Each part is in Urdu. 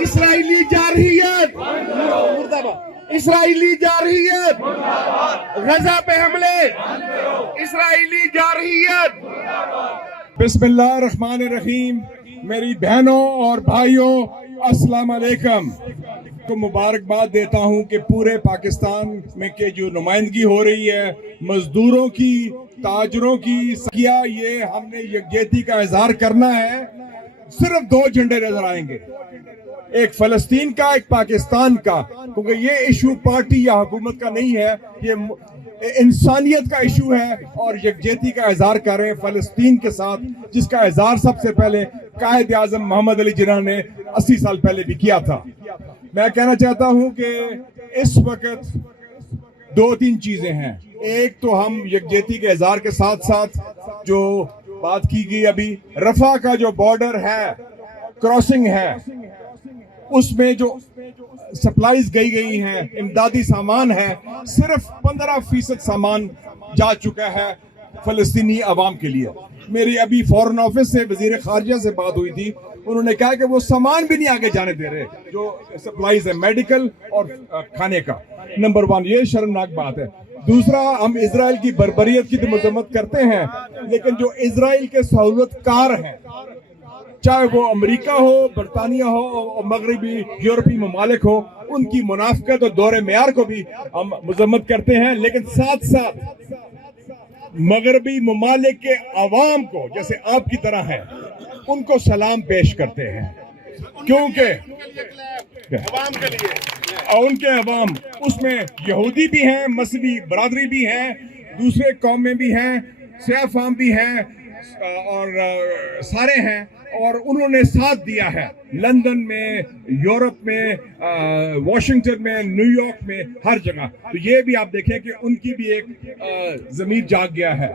اسرائیلی جارحیت اسرائیلی جارحیت غزہ پہ حملے اسرائیلی جارحیت. بسم اللہ الرحمن الرحیم. میری بہنوں اور بھائیوں السلام علیکم. کو مبارکباد دیتا ہوں کہ پورے پاکستان میں کے جو نمائندگی ہو رہی ہے مزدوروں کی، تاجروں کی، کیا یہ ہم نے یکجہتی کا اظہار کرنا ہے. صرف دو جھنڈے نظر آئیں گے، ایک فلسطین کا، ایک پاکستان کا، کیونکہ یہ ایشو پارٹی یا حکومت کا نہیں ہے، یہ انسانیت کا ایشو ہے اور یکجہتی کا اظہار کر رہے ہیں فلسطین کے ساتھ، جس کا اظہار سب سے پہلے قائد اعظم محمد علی جناح نے 80 سال پہلے بھی کیا تھا. میں کہنا چاہتا ہوں کہ اس وقت دو تین چیزیں ہیں. ایک تو ہم یکجہتی کے اظہار کے ساتھ ساتھ جو بات کی گئی ابھی رفح کا جو بارڈر ہے، کراسنگ ہے، اس میں جو سپلائیز گئی ہیں، امدادی سامان ہے، صرف 15% سامان جا چکا ہے فلسطینی عوام کے لیے. میری ابھی فورن آفس سے وزیر خارجہ سے بات ہوئی تھی، انہوں نے کہا کہ وہ سامان بھی نہیں آگے جانے دے رہے جو سپلائیز ہے میڈیکل اور کھانے کا. نمبر 1 یہ شرمناک بات ہے. دوسرا، ہم اسرائیل کی بربریت کی تو مذمت کرتے ہیں، لیکن جو اسرائیل کے سہولت کار ہیں، چاہے وہ امریکہ ہو، برطانیہ ہو اور مغربی یورپی ممالک ہو، ان کی منافقت اور دور معیار کو بھی ہم مذمت کرتے ہیں، لیکن ساتھ ساتھ مغربی ممالک کے عوام کو، جیسے آپ کی طرح ہیں، ان کو سلام پیش کرتے ہیں، کیونکہ ان کے عوام اس میں یہودی بھی ہیں، مذہبی برادری بھی ہیں، دوسرے قومیں بھی ہیں، سیاہ فام بھی ہیں اور سارے ہیں، اور انہوں نے ساتھ دیا ہے لندن میں، یورپ میں، واشنگٹن میں، نیو یارک میں، ہر جگہ. تو یہ بھی آپ دیکھیں کہ ان کی بھی ایک ضمیر جاگ گیا ہے.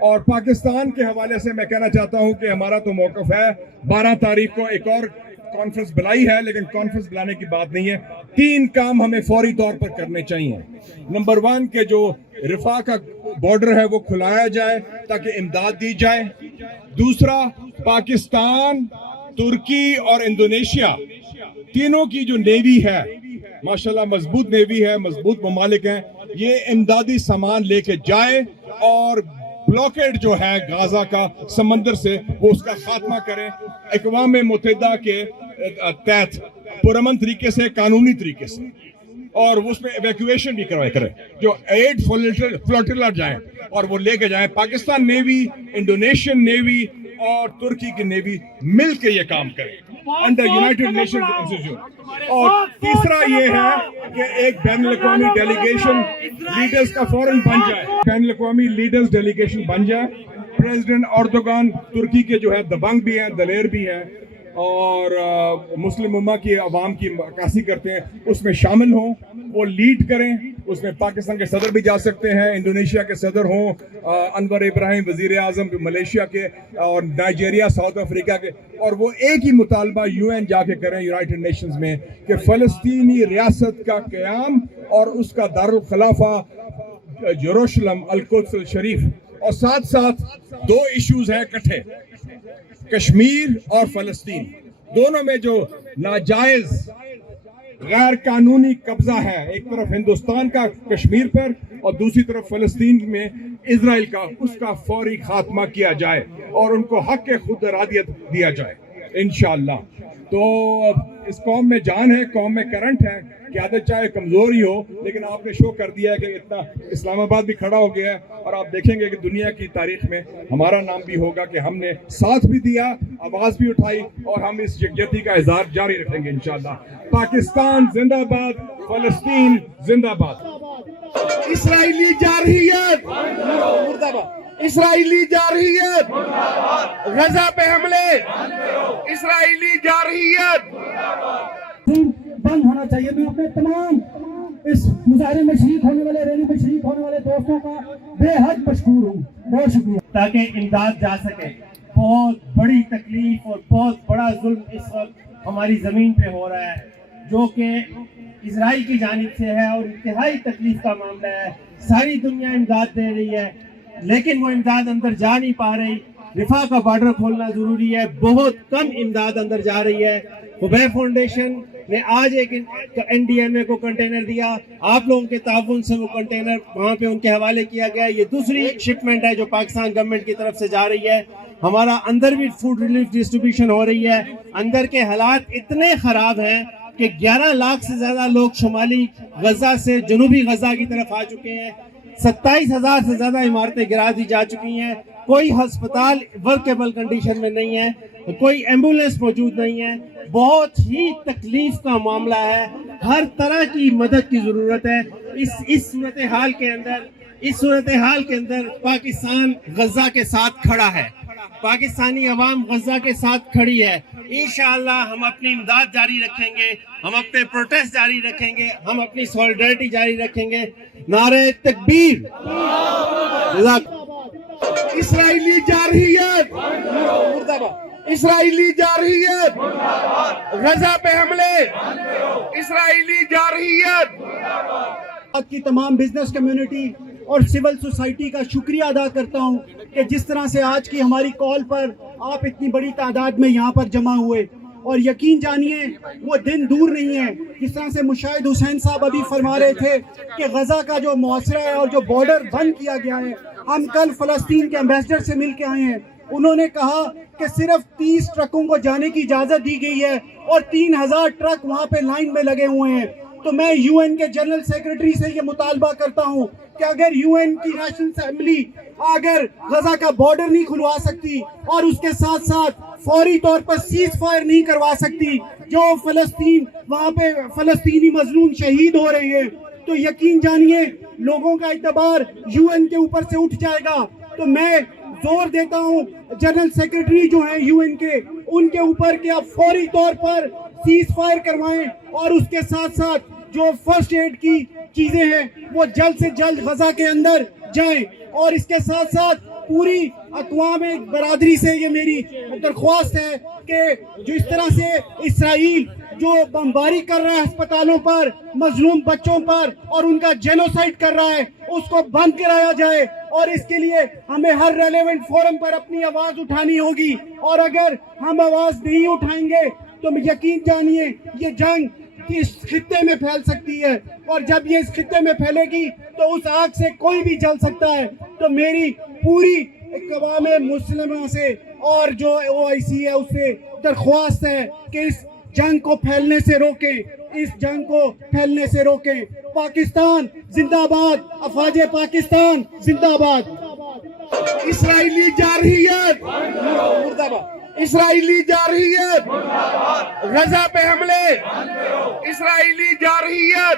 اور پاکستان کے حوالے سے میں کہنا چاہتا ہوں کہ ہمارا تو موقف ہے. 12 تاریخ کو ایک اور کانفرنس بلائی ہے، لیکن کانفرنس بلانے کی بات نہیں ہے. 3 کام ہمیں فوری طور پر کرنے چاہیے. نمبر 1 کہ جو رفح کا بارڈر ہے وہ کھلایا جائے تاکہ امداد دی جائے. دوسرا، پاکستان، ترکی اور انڈونیشیا تینوں کی جو نیوی ہے، ماشاءاللہ مضبوط نیوی ہے، مضبوط ممالک ہیں، یہ امدادی سامان لے کے جائے اور بلاکیڈ جو ہے غزہ کا سمندر سے وہ اس کا خاتمہ کریں اقوام متحدہ کے تحت پرامن طریقے سے، قانونی طریقے سے، اور اس میں ایویکویشن بھی کروائے کریں. جو 8 فلوٹیلا جائیں اور وہ لے کے جائیں. پاکستان نیوی، انڈونیشین نیوی اور ترکی کی نیوی مل کے یہ کام کریں انڈر یونائٹڈ نیشنز انسٹیٹیوٹ. اور تیسرا یہ ہے کہ ایک بین الاقوامی ڈیلیگیشن لیڈرز کا فوراً بن جائے، بین الاقوامی لیڈرز ڈیلیگیشن بن جائے. پریزیڈنٹ اردوغان ترکی کے جو ہے دبنگ بھی ہیں، دلیر بھی ہیں، اور مسلم امہ کی عوام کی عکاسی کرتے ہیں، اس میں شامل ہوں، وہ لیڈ کریں. اس میں پاکستان کے صدر بھی جا سکتے ہیں، انڈونیشیا کے صدر ہوں، انور ابراہیم وزیر اعظم ملیشیا کے، اور نائجیریا، ساؤتھ افریقہ کے، اور وہ ایک ہی مطالبہ UN جا کے کریں، یونائٹڈ نیشنز میں، کہ فلسطینی ریاست کا قیام اور اس کا دارالخلافہ یروشلم القدس الشریف. اور ساتھ ساتھ 2 ایشوز ہیں کٹھے، کشمیر اور فلسطین. دونوں میں جو ناجائز غیر قانونی قبضہ ہے، ایک طرف ہندوستان کا کشمیر پر اور دوسری طرف فلسطین میں اسرائیل کا، اس کا فوری خاتمہ کیا جائے اور ان کو حق خود ارادیت دیا جائے انشاءاللہ. تو اس قوم میں جان ہے، قوم میں کرنٹ ہے. قیادت چاہے کمزوری ہو، لیکن آپ نے شو کر دیا ہے کہ اتنا اسلام آباد بھی کھڑا ہو گیا ہے، اور آپ دیکھیں گے کہ دنیا کی تاریخ میں ہمارا نام بھی ہوگا کہ ہم نے ساتھ بھی دیا، آواز بھی اٹھائی، اور ہم اس یکجہتی کا اظہار جاری رکھیں گے انشاءاللہ. پاکستان زندہ باد، فلسطین زندہ باد. اسرائیلی جارحیت اسرائیلی جارحیت غزہ پہ حملے اسرائیلی جارحیت بند ہونا چاہیے. میں اپنے تمام اس مظاہرے میں شریک ہونے والے، ریلی میں شریک ہونے والے دوستوں کا بے حد مشکور ہوں. بہت شکریہ. تاکہ امداد جا سکے. بہت بڑی تکلیف اور بہت بڑا ظلم اس وقت ہماری زمین پہ ہو رہا ہے، جو کہ اسرائیل کی جانب سے ہے، اور انتہائی تکلیف کا معاملہ ہے. ساری دنیا امداد دے رہی ہے، لیکن وہ امداد اندر جا نہیں پا رہی. رفاح کا بارڈر کھولنا ضروری ہے. بہت کم امداد اندر جا رہی ہے. خبیب فاؤنڈیشن نے آج ایک NDMA کو کنٹینر دیا, آپ لوگوں کے تعاون سے وہ کنٹینر وہاں پہ ان کے حوالے کیا گیا. یہ دوسری شپمنٹ ہے جو پاکستان گورنمنٹ کی طرف سے جا رہی ہے. ہمارا اندر بھی فوڈ ریلیف ڈسٹریبیوشن ہو رہی ہے. اندر کے حالات اتنے خراب ہیں کہ 11 لاکھ سے زیادہ لوگ شمالی غزہ سے جنوبی غزہ کی طرف آ چکے ہیں. 27,000 سے زیادہ عمارتیں گرا دی جا چکی ہیں. کوئی ہسپتال ورکیبل کنڈیشن میں نہیں ہے, کوئی ایمبولینس موجود نہیں ہے. بہت ہی تکلیف کا معاملہ ہے. ہر طرح کی مدد کی ضرورت ہے. اس صورتحال کے اندر پاکستان غزہ کے ساتھ کھڑا ہے. پاکستانی عوام غزہ کے ساتھ کھڑی ہے. انشاءاللہ ہم اپنی امداد جاری رکھیں گے, ہم اپنے پروٹیسٹ جاری رکھیں گے, ہم اپنی سولیڈرٹی جاری رکھیں گے. نعرہ تکبیر. اسرائیلی جارحیت, اسرائیلی جارحیت, غزہ پہ حملے, اسرائیلی جارحیت. کی تمام بزنس کمیونٹی اور سول سوسائٹی کا شکریہ ادا کرتا ہوں کہ جس طرح سے آج کی ہماری کال پر آپ اتنی بڑی تعداد میں یہاں پر جمع ہوئے. اور یقین جانیے وہ دن دور نہیں ہے. جس طرح سے مشاہد حسین صاحب ابھی فرما رہے تھے کہ غزہ کا جو محاصرہ ہے اور جو بارڈر بند کیا گیا ہے, ہم کل فلسطین کے ایمبیسڈر سے مل کے آئے ہیں. انہوں نے کہا کہ صرف 30 ٹرکوں کو جانے کی اجازت دی گئی ہے اور 3,000 ٹرک وہاں پہ لائن میں لگے ہوئے ہیں. تو میں UN کے جنرل سیکریٹری سے یہ مطالبہ کرتا ہوں کہ اگر UN کی نیشنل اسمبلی اگر غزہ کا بارڈر نہیں کھلوا سکتی اور اس کے ساتھ ساتھ فوری طور پر سیز فائر نہیں کروا سکتی, جو فلسطین وہاں پہ فلسطینی مظلوم شہید ہو رہے ہیں, تو یقین جانیے لوگوں کا اعتبار UN کے اوپر سے اٹھ جائے گا. تو میں زور دیتا ہوں جنرل سیکریٹری جو ہیں UN کے, ان کے اوپر کہ آپ فوری طور پر سیز فائر کروائیں اور اس کے ساتھ ساتھ جو فرسٹ ایڈ کی چیزیں ہیں وہ جلد سے جلد غزہ کے اندر جائیں. اور اس کے ساتھ ساتھ پوری اقوام برادری سے یہ میری درخواست ہے کہ جو اس طرح سے اسرائیل جو بمباری کر رہا ہے ہسپتالوں پر, مظلوم بچوں پر, اور ان کا جینوسائیڈ کر رہا ہے, اس کو بند کرایا جائے. اور اس کے لیے ہمیں ہر ریلیونٹ فورم پر اپنی آواز اٹھانی ہوگی. اور اگر ہم آواز نہیں اٹھائیں گے تو یقین جانیے یہ جنگ اس خطے میں پھیل سکتی ہے, اور جب یہ اس خطے میں پھیلے گی تو اس آگ سے کوئی بھی جل سکتا ہے. تو میری پوری اقوام مسلمہ سے اور جو OIC ہے اس سے درخواست ہے کہ اس جنگ کو پھیلنے سے روکیں, اس جنگ کو پھیلنے سے روکیں. پاکستان زندہ باد, افواج پاکستان زندہ باد. اسرائیلی جارحیت, اسرائیلی جارحیت, غزہ پہ حملے, اسرائیلی جارحیت.